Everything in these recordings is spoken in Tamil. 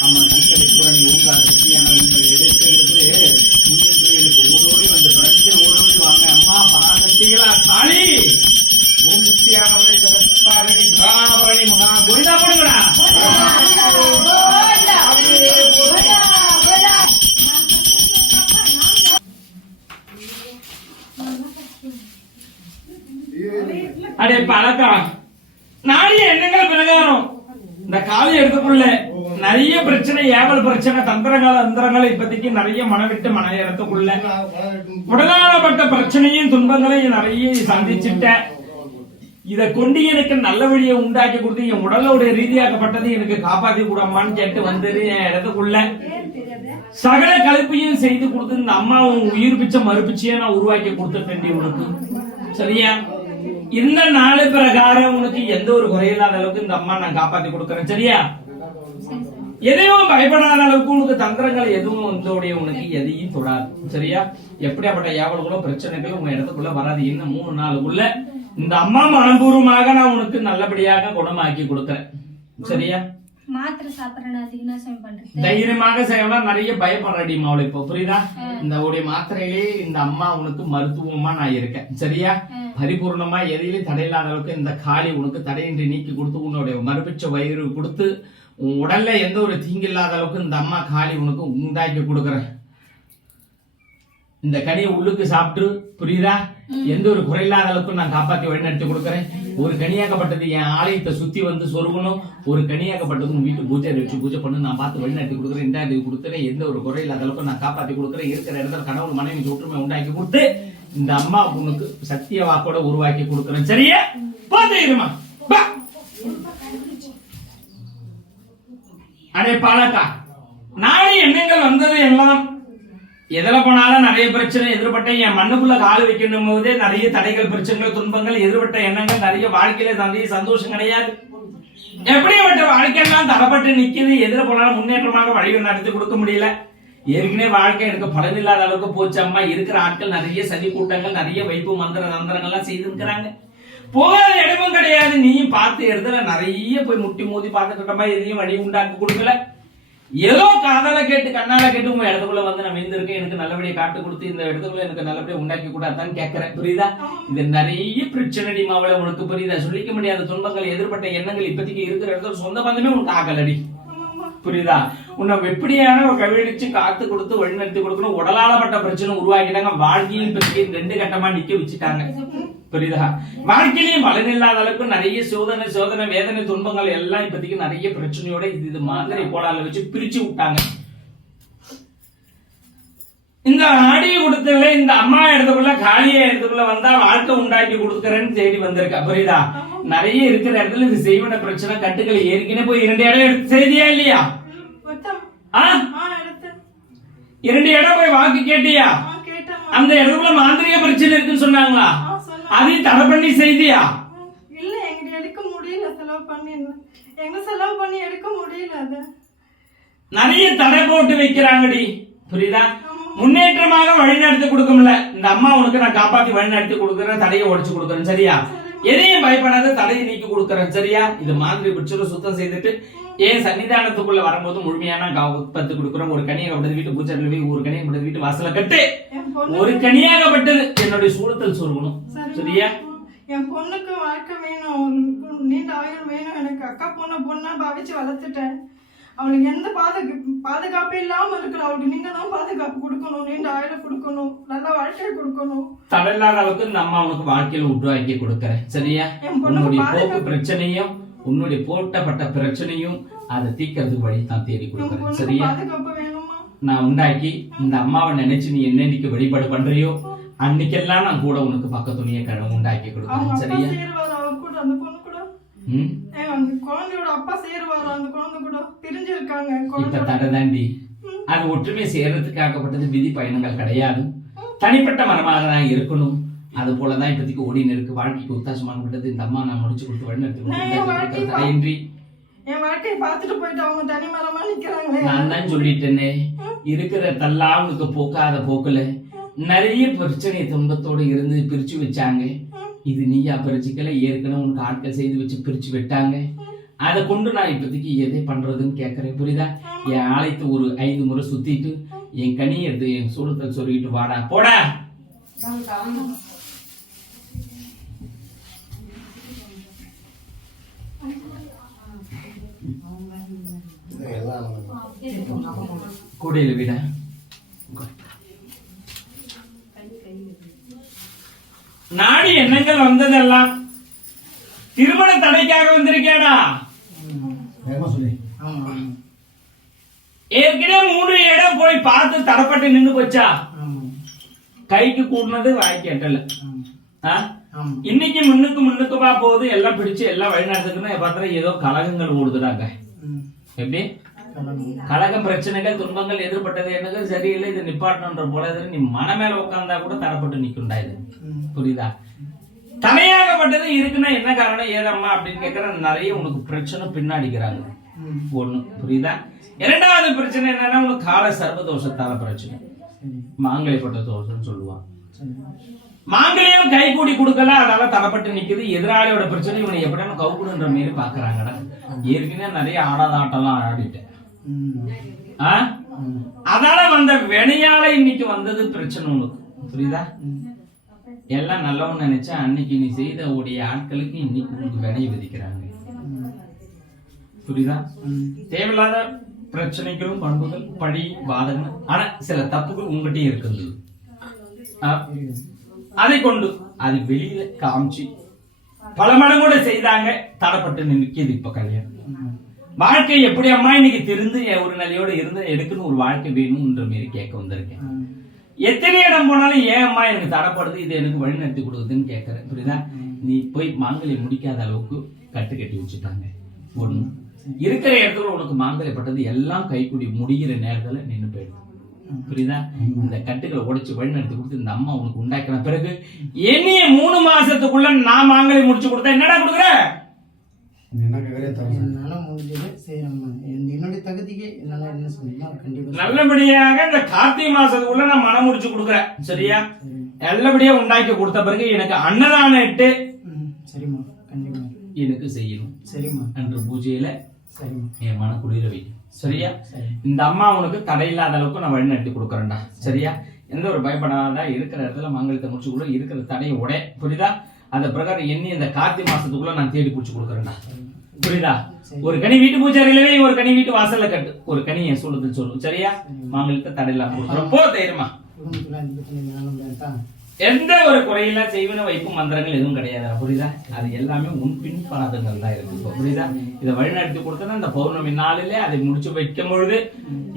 நம்ம கண்களை கூட நீ ஊங்காத வெற்றியான எடுக்கிறது. முன்னின்று எனக்கு ஓடோடி வந்து பிறந்து ஓடோடி வாங்க. அம்மா பராசக்திகளா தாளி! ஓம் சக்தியானவரை ஜகத்தாரணி பிராணபரணி மகா அடே பழக்கம். நானே என்னங்க பிரகாரம் இந்த காவி எடுத்துக்குள்ள நிறைய பிரச்சனை ஏவல் பிரச்சனை தந்திரங்கள் அந்தரங்கள் இப்போதைக்கு நிறைய மனவிட்டு மன இடத்துக்குள்ள உடலாளப்பட்ட பிரச்சனையும் துன்பங்களையும் நிறைய சந்திச்சுட்ட. இதை கொண்டு எனக்கு நல்ல வழியை உண்டாக்கி கொடுத்து என் உடலோட ரீதியாக்கப்பட்டது எனக்கு காப்பாத்தி கூடமான்னு கேட்டு வந்தது என் இடத்துக்குள்ள. சகல கலப்பையும் செய்து கொடுத்து இந்த அம்மாவும் உயிர் பிச்சை மறுபிச்சையே நான் உருவாக்கி கொடுத்துட்டேன் உனக்கு. சரியா? இந்த நாலு பிரகாரம் உனக்கு எந்த ஒரு குறையில்லாத அளவுக்கு இந்த அம்மா நான் காப்பாத்தி கொடுக்கறேன். சரியா? எதையும் பயப்படாத அளவுக்கு உனக்கு தந்திரங்கள் எதுவும் இதோடைய உனக்கு எதையும் தொடாது. சரியா? எப்படியாப்பட்ட ஏவல்களோ பிரச்சனைகளும் உங்க இடத்துக்குள்ள வராது. இன்னும் மூணு நாளுக்குள்ள இந்த அம்மா மனப்பூர்வமாக நான் உனக்கு நல்லபடியாக குணமாக்கி கொடுக்கறேன். சரியா? மாத்திரை சாப்பிட்றேன் நான் ஜீர்ணாசயம் பண்றது? தைரியமாக செய்யலாம் நிறைய பயப்படுறடி மாவளை இப்போ. புரியுதா? இந்த உடைய மாத்திரையிலே இந்த அம்மா உனக்கு மருத்துவமா நான் இருக்கேன். சரியா? பரிபூர்ணமா எதையிலும் தடையில்லாத அளவுக்கு இந்த காலி உனக்கு தடையின்றி நீக்கி கொடுத்து உன்னுடைய மறுபிச்ச வயிறு கொடுத்து உன் உடல்ல எந்த ஒரு தீங்கில்லாத அளவுக்கு இந்த அம்மா காலி உனக்கு உண்டாக்கி கொடுக்கறேன் இந்த கனியை உள்ளுக்கு சாப்பிட்டு புரியுதா? எந்த ஒரு குறையில்லாத அளவுக்கு நான் காப்பாத்தி வழிநடத்தி கொடுக்கறேன்? ஒரு கனியாக்கப்பட்டது என் ஆலயத்தை சுத்தி வந்து சொருகணும். ஒரு கனியாக்கப்பட்டது உன் வீட்டு பூஜை வச்சு பூஜை பண்ணி நான் பார்த்து வழிநடத்தி கொடுக்குறேன். இந்த இது கொடுத்துறேன் எந்த ஒரு குறையில்லாத அளவுக்கு நான் காப்பாத்தி கொடுக்குறேன். இருக்கிற இடத்துல கணவன் மனைவி ஒற்றுமை உண்டாக்கி கொடுத்து இந்த அம்மா உனக்கு சத்திய வாக்கோட உருவாக்கி கொடுக்குறேன். சரியா? பாத்துமா பா. அடே பாலக்கா நாளை எண்ணங்கள் வந்தது எல்லாம்? எதுல போனாலும் நிறைய பிரச்சனை எதிர்பட்ட என் மண்ணுக்குள்ள கால் வைக்கணும் போதே நிறைய தடைகள் பிரச்சனைகள் துன்பங்கள் எதிர்பட்ட எண்ணங்கள் நிறைய வாழ்க்கையில நிறைய சந்தோஷம் கிடையாது. எப்படிப்பட்ட வாழ்க்கையெல்லாம் தரப்பட்டு நிக்கிறது எதிர போனாலும் முன்னேற்றமாக வழிகள் நடத்தி கொடுக்க முடியல. ஏற்கனவே வாழ்க்கை எனக்கு பலனில்லாத அளவுக்கு போச்சு அம்மா. இருக்கிற ஆட்கள் நிறைய சதி கூட்டங்கள் நிறைய வைப்பு மந்திர தந்திரங்கள்லாம் செய்திருக்கிறாங்க. போகாத இடமும் கிடையாது. நீயும் பார்த்து இடத்துல நிறைய போய் முட்டி மோதி பார்த்துக்கிட்டமா எதையும் வழி உண்டாக்கி கொடுக்கல. ஏதோ காதால கேட்டு கண்ணால கேட்டு உங்க இடத்துக்குள்ள வந்து நான் இருந்திருக்கேன் எனக்கு நல்லபடியா காட்டு கொடுத்து இந்த இடத்துக்குள்ள எனக்கு நல்லபடியா உண்டாக்கி கூடாதான்னு கேட்கறேன் புரியுதா? இது நிறைய பிரச்சனை மாவள உனக்கு புரியுதா? சொல்லிக்க முடியாத துன்பங்கள் எதிர்பட்ட எண்ணங்கள் இப்போதைக்கு இருக்கிற இடத்துல சொந்த பந்தமே உனக்கு ஆகலடி. புரியுதா? உன்னை எப்படியான ஒரு கவிழிச்சு காத்து கொடுத்து வழிநடத்தி கொடுக்கணும்? உடலாளப்பட்ட பிரச்சனை உருவாக்கிட்டாங்க. வாழ்க்கையும் பற்றி ரெண்டு கட்டமா நிக்க வச்சுட்டாங்க. புரியுதா? வாழ்க்கையிலையும் பலன் இல்லாத அளவுக்கு நிறைய சோதனை சோதனை வேதனை துன்பங்கள் எல்லாம் இப்போதைக்கு நிறைய பிரச்சனையோட இது இது மாதிரி கோடால வச்சு பிரிச்சு விட்டாங்க. இந்த ஆடியை கொடுத்ததுல இந்த அம்மா இடத்துக்குள்ள காளிய இடத்துக்குள்ள வந்தா வாழ்க்கை உண்டாக்கி கொடுக்கறேன்னு தேடி வந்திருக்கா. புரியுதா? நிறைய இருக்கிற இடத்துல இது செய்வன பிரச்சனை கட்டுக்கள் ஏற்கனவே போய் இரண்டு இடம் எடுத்து செய்தியா இல்லையா? இரண்டு இடம் போய் வாக்கு கேட்டியா? அந்த இடத்துக்குள்ள மாந்திரிக பிரச்சனை இருக்குன்னு சொன்னாங்களா? அதையும் தடை பண்ணி செய்தியா? இல்ல எங்கிட்ட எடுக்க முடியல செலவு பண்ணி எங்க செலவு பண்ணி எடுக்க முடியல அது. நிறைய தடை போட்டு வைக்கிறாங்கடி. புரியுதா? முன்னேற்றமாக வழிநடத்தி கொடுக்கும்ல. இந்த அம்மா உனக்கு நான் காப்பாத்தி வழிநடத்தி கொடுக்குறேன் தடையை உடைச்சு கொடுக்குறேன் சரியா? எதையும் பயப்படாத தடையை நீக்கி கொடுக்குறேன் சரியா? இது மாதிரி பிடிச்சதை சுத்தம் செய்துட்டு. ஏன் சன்னிதானத்துக்குள்ள வரும்போது முழுமையான பத்து கொடுக்குறோம் ஒரு கனியாகப்பட்டது வீட்டு பூச்சரில் போய் ஒரு கனியாகப்பட்டது வீட்டு வாசல கட்டு. ஒரு கனியாகப்பட்டது. என்னுடைய சூழத்தில் சொருகணும். சரி. சரியா? என் பொண்ணுக்கு வாழ்க்கை வேணும் நீண்ட ஆயுள் வேணும் எனக்கு அக்கா பொண்ணை பொண்ணா பாவிச்சு வளர்த்துட்டேன். அவளுக்கு எந்த பாதுகா பாதுகாப்பு இல்லாம இருக்கணும். அவளுக்கு நீங்க தான் பாதுகாப்பு கொடுக்கணும் நீண்ட ஆயுள கொடுக்கணும் நல்ல வாழ்க்கையை கொடுக்கணும். தடையில்லாத அளவுக்கு இந்த அம்மா உனக்கு வாழ்க்கையில உருவாக்கி கொடுக்கறேன். சரியா? உன்னுடைய போக்கு பிரச்சனையும் உன்னுடைய போட்டப்பட்ட பிரச்சனையும் அதை தீக்கிறதுக்கு வழி தான் தேடி கொடுக்கறேன். சரியா? பாதுகாப்பு வேணுமா? நான் உண்டாக்கி இந்த அம்மாவை நினைச்சு நீ என்னன்னைக்கு வழிபாடு பண்றியோ? அன்னைக்கெல்லாம் நான் கூட உனக்கு பக்க துணியை கழகம் உண்டாக்கி அப்பா சரியா? குழந்தையோட அப்பா சேருவாரு? அந்த குழந்தை கூட? பிரிஞ்சிருக்காங்க இப்ப குழந்தை தடை தாண்டி அது ஒற்றுமை சேர்றதுக்காகப்பட்டது விதி பயணங்கள் கிடையாது. தனிப்பட்ட மரமாக தான் இருக்கணும். அது போலதான் இப்போதைக்கு ஓடின்னு இருக்கு வாழ்க்கைக்கு உத்தாசமானப்பட்டது இந்த அம்மா நான் முடிச்சு கொடுத்து வழி நடத்தி நான் என் வாழ்க்கையை கொடுத்து தடையின்றி. என் வாழ்க்கையை பார்த்துட்டு போயிட்டு அவங்க தனி மரமா நிக்கிறாங்களே. நான் தான் சொல்லிட்டேனே. இருக்கிற உனக்கு போக்காத போக்குல. நிறைய பிரச்சனை துன்பத்தோட இருந்து பிரிச்சு வச்சாங்க. இது நீயா பிரிச்சுக்கல ஏற்கனவே உனக்கு ஆட்கள் செய்து வச்சு பிரிச்சு விட்டாங்க. அதை கொண்டு நான் இப்போதைக்கு எதை பண்றதுன்னு கேட்கறேன் புரியுதா? என் ஆலயத்தை ஒரு ஐந்து முறை சுத்திட்டு என் கனி எடுத்து என் சூடத்தில் சொருகிட்டு வாடா போடா. கூடையில விட? நாடி எண்ணங்கள் வந்ததெல்லாம்? திருமண தடைக்காக வந்திருக்கேடா ஏற்கனவே மூணு இடம் போய் பார்த்து தடப்பட்டு நின்னு போச்சா? கைக்கு கூடினது வாய்க்கு எட்டல. இன்னைக்கு முன்னுக்கு முன்னுக்குமா போகுது எல்லாம் பிடிச்சு எல்லாம் வழிநடத்துக்குன்னு பார்த்தா ஏதோ கலகங்கள் ஓடுதுடாங்க. எப்படி? கழகம் பிரச்சனைகள் துன்பங்கள் எதிர்பட்டது என்னது சரியில்லை. இது நிப்பாட்டணுன்ற போல நீ மன மேல உட்கார்ந்தா கூட தரப்பட்டு நிக்கும்டா இது. புரியுதா? தனையாகப்பட்டது இருக்குன்னா என்ன காரணம்? ஏதம்மா அப்படின்னு கேட்கற நிறைய உனக்கு பிரச்சனை பின்னாடிக்கிறாங்க ஒண்ணு. புரியுதா? இரண்டாவது பிரச்சனை என்னன்னா உனக்கு கால சர்வதோஷத்தால பிரச்சனை. சரி மாங்கலிப்பட்ட தோஷம்னு சொல்லுவான் சரி மாங்கலியம் கை கூடி கொடுக்கல அதனால தலைப்பட்டு நிக்குது. எதிராளியோட பிரச்சனை இவனை எப்படின்னு கவுக்குடுன்ற மாரி பாக்குறாங்கடா. ஏற்கனவே நிறைய ஆடாத ஆட்டம்லாம் ஆடிட்டேன். அதனால வந்த வினையால இன்னைக்கு வந்தது பிரச்சனை உனக்கு. புரியுதா? எல்லாம் நல்லவன் நினைச்சா அன்னைக்கு நீ செய்த உடைய ஆட்களுக்கு இன்னைக்கு உனக்கு வினையை விதிக்கிறாங்க. புரியுதா? தேவையில்லாத பிரச்சனைகளும் பண்புகள் பழி வாதங்கள். ஆனா சில தப்புகள் உங்ககிட்டயும் இருக்குது. அதை கொண்டு அது வெளியில காமிச்சு பல மடங்கூட செய்தாங்க தடப்பட்டு நிற்கிது இப்ப கல்யாணம். வாழ்க்கை எப்படி அம்மா? இன்னைக்கு திருந்து ஒரு நிலையோட இருந்து எடுக்குன்னு ஒரு வாழ்க்கை வேணும்ன்ற மாரி கேட்க வந்திருக்கேன். எத்தனை இடம் போனாலும் ஏன் அம்மா எனக்கு தடப்படுது இது எனக்கு வழி நடத்தி கொடுக்குதுன்னு கேட்கறேன். புரியுதா? நீ போய் மாங்கலை முடிக்காத அளவுக்கு கட்டு கட்டி வச்சுட்டாங்க. ஒண்ணு. இருக்கிற இடத்துல உனக்கு மாங்கலைப்பட்டது எல்லாம் கைக்குடி முடிகிற நேரத்துல நின்னு போயிடும் புரியுதா? இந்த கட்டுகளை உடைச்சு வழி நடத்தி கொடுத்து இந்த அம்மா உனக்கு உண்டாக்கின பிறகு என்னைய மூணு மாசத்துக்குள்ள நான் மாங்கலை முடிச்சு கொடுத்தா என்னடா கொடுக்குற? நல்லபடியாக இந்த கார்த்திகை மாசத்துக்குள்ள நான் மனம் முடிச்சு கொடுக்குறேன் சரியா? சரி. நல்லபடியா உண்டாக்கி கொடுத்த பிறகு எனக்கு அன்னதானம் இட்டு ம். சரிம்மா கண்டிப்பா. எனக்கு செய்யணும். சரிம்மா. அன்று பூஜையில சரிம்மா. என் மன குளிர வைக்கும் சரியா? சரி. இந்த அம்மா உனக்கு தடையில்லாத அளவுக்கு நான் வழி நடத்தி கொடுக்குறேன்டா சரியா? எந்த ஒரு பயப்படாத இருக்கிற இடத்துல மங்களத்தை முடிச்சு கூட இருக்கிற தடையை உடை புரியுதா? அந்த பிரகாரம் எண்ணி இந்த கார்த்திகை மாசத்துக்குள்ள நான் தேடி பிடிச்சு கொடுக்குறேன்டா. புரியுதா? ஒரு கனி வீட்டு பூஜை அறையிலவே ஒரு கனி வீட்டு வாசல்ல கட்டு. ஒரு கனி என் சொல்லுதுன்னு சொல்லு சரியா? தடையில்லாம கொடுக்குறோம். போ தைரியமா. எந்த ஒரு குறையில செய்வன வைக்கும் மந்திரங்கள் எதுவும் கிடையாது. புரியுதா? அது எல்லாமே உன் பின்பாதங்கள் தான் இருக்கு. புரியுதா? இதை வழிநடத்தி கொடுத்தா இந்த பௌர்ணமி நாளிலே அதை முடிச்சு வைக்கும் பொழுது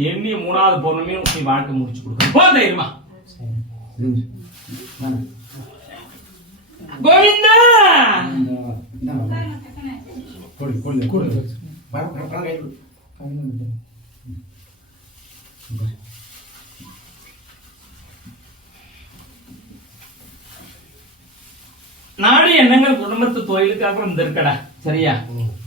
எண்ணி மூணாவது பௌர்ணமியும் நீ வாழ்க்கை முடிச்சு கொடுக்கணும் போ தைரியமா. கோவிந்தா! போடு போடு போடு பணம் பணம் பணம் கை கொடு. நாடு எண்ணங்கள் குடும்பத்து தொழிலுக்காக வந்திருக்கடா சரியா?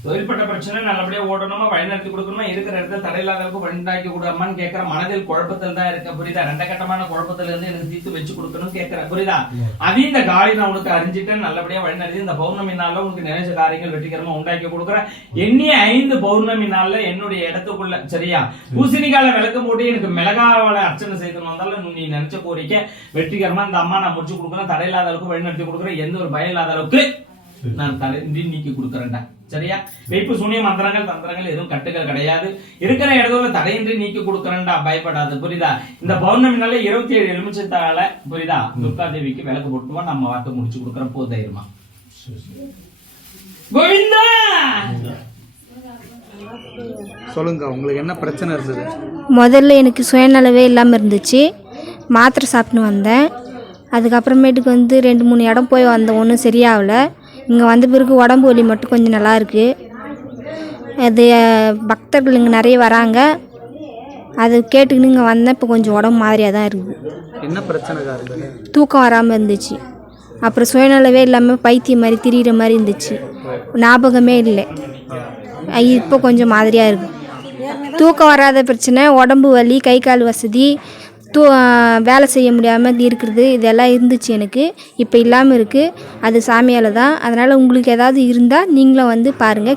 தொழில்பட்ட பிரச்சனை நல்லபடியா ஓடணுமா வழிநடத்தி கொடுக்கணுமா இருக்கிற இடத்துல அளவுக்கு வழிண்டாக்கி கொடுமான்னு கேட்கிற மனதில் குழப்பத்தில் தான் இருக்க புரியுதா? ரெண்ட கட்டமான குழப்பத்துல இருந்து எனக்கு தீர்த்து வச்சு கொடுக்கணும் கேட்கிற புரியுதா? அதையும் இந்த காலி நான் உனக்கு அறிஞ்சிட்டு நல்லபடியா வழிநடத்தி இந்த பௌர்ணமி நாள்ல உனக்கு நினைச்ச காரியங்கள் வெற்றிகரமா உண்டாக்கி கொடுக்குறேன். எண்ணிய ஐந்து பௌர்ணமி நாள்ல என்னுடைய இடத்துக்குள்ள சரியா? பூசணிக்கால விளக்கு போட்டு எனக்கு மிளகாவளை அர்ச்சனை செய்து வந்தாலும் நீ நினைச்ச கோரிக்கை வெற்றிகரமா இந்த அம்மா நான் முடிச்சு கொடுக்குறேன். தடையில்லாத அளவுக்கு வழிநடத்தி கொடுக்குறேன். எந்த ஒரு பயம் இல்லாத அளவுக்கு நான் தடையின்றி நீக்கி கொடுக்குறேன்டா. சரியா? வைப்பு சூனிய மந்திரங்கள் தந்திரங்கள் எதுவும் கட்டுகள் கிடையாது. இருக்கிற இடத்துல தடையின்றி நீக்கி கொடுக்குறேன்டா பயப்படாது. புரியுதா? இந்த பௌர்ணமி நாள்ல இருபத்தி ஏழு எலுமிச்சத்தால புரியுதா? துர்கா தேவிக்கு விளக்கு போட்டுவா நம்ம வார்த்தை முடிச்சு கொடுக்குறோம் போ தைரியமா கோவிந்தா! சொல்லுங்க உங்களுக்கு என்ன பிரச்சனை இருந்தது? முதல்ல எனக்கு சுயநலவே இல்லாமல் இருந்துச்சு. மாத்திரை சாப்பிட்டு வந்தேன். அதுக்கப்புறமேட்டுக்கு வந்து ரெண்டு மூணு இடம் போய் வந்தேன். ஒன்றும் சரியாகல. இங்கே வந்த பிறகு உடம்பு வலி மட்டும் கொஞ்சம் நல்லா இருக்கு. அது பக்தர்கள் இங்கே நிறைய வராங்க. அது கேட்டுக்கின்னு இங்கே வந்தேன் இப்போ கொஞ்சம் உடம்பு மாதிரியாக தான் இருக்குது தூக்கம் வராமல் இருந்துச்சு. அப்புறம் சுயநலவே இல்லாமல் பைத்தியம் மாதிரி திரியிற மாதிரி இருந்துச்சு. ஞாபகமே இல்லை. இப்போ கொஞ்சம் மாதிரியாக இருக்கு. தூக்கம் வராத பிரச்சனை உடம்பு வலி கை கால் வசதி தூ வேலை செய்ய முடியாமல் இருக்கிறது இதெல்லாம் இருந்துச்சு எனக்கு. இப்போ இல்லாமல் இருக்குது அது சாமியால் தான். அதனால் உங்களுக்கு ஏதாவது இருந்தால் நீங்களும் வந்து பாருங்கள்